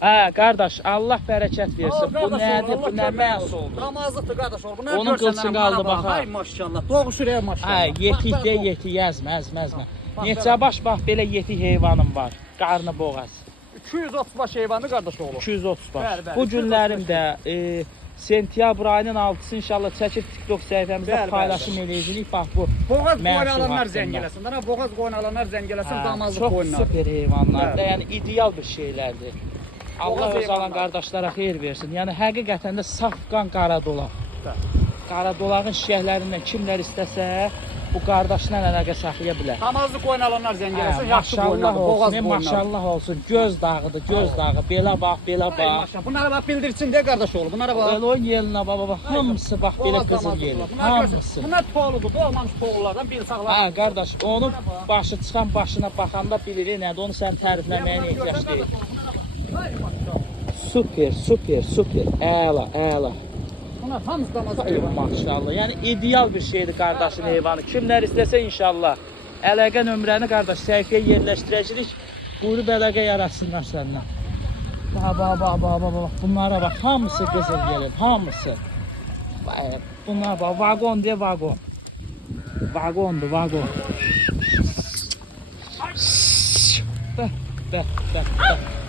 Hə, qardaş, Allah bərəkət versin. Bu nədir, bu nə məhsuldur? Namazlıqdır qardaş ol. Bunlar Onun qılçın qaldı bax. Ay maşallah. Doğu sürəyə maşallah. Hə, yetikdə yetik yazma, əzmə. Neçə baş bax belə yetik heyvanım var. Qarnı boğaz. 230 baş heyvanı qardaş oğlu. 230 baş. Bəli, bəli, Bu 230 günlərimdə sentyabr ayının 6-sı inşallah çəkib TikTok səhifəmizdə Bəli, paylaşım eləyəcəyik. Bax bu Boğaz məhsul qoyun alanlar haqqında. zəng eləsin. Dana boğaz qoyun alanlar zəng eləsin, damazlıq Çox qoyunlar. super heyvanlardır. Bəli. Yəni ideal bir şeylərdir. Allah Boğaz öz alan heyvanlar. qardaşlara xeyir versin. Yəni həqiqətən də saf qan qara dolaq. Qara dolağın şişəklərindən kimlər istəsə bu qardaşla əlaqə saxlaya bilər. Damazlıq qoyun alanlar zəng eləsin, yaxşı Maşallah qoyunlar, boğaz olsun, qoyunlar. maşallah olsun. Göz dağıdır, göz dağı. Belə bax, belə Ay bax. maşallah. Bunlara bax bildirsin də qardaş oğlu. Bunlara bax. Elə o yelinə baba bax, hamısı bax belə Boğaz qızıl damazlıqlar. yeli. Bunlar Hamısı. görsün. Bunlar toğludur, doğmamış toğlulardan bir sağlam. Ha qardaş, onu başı çıxan başına baxanda bilir nədir. Onu sən tərifləməyə ehtiyac deyil. Ay maşallah. Super, super, super. Əla, əla. Bunlar hamısı damazlıq Ay heyvan. maşallah. Yəni ideal bir şeydir qardaşın heyvanı. Kimlər istəsə inşallah əlaqə nömrəni qardaş səhifəyə yerləşdirəcəyik. Buyurub əlaqə yaratsınlar səndən. Bax. Bunlara bax, hamısı qızıl gelin, hamısı. Bunlar bax, vagon deyə vagon. Vagondur, vagon. Bəh.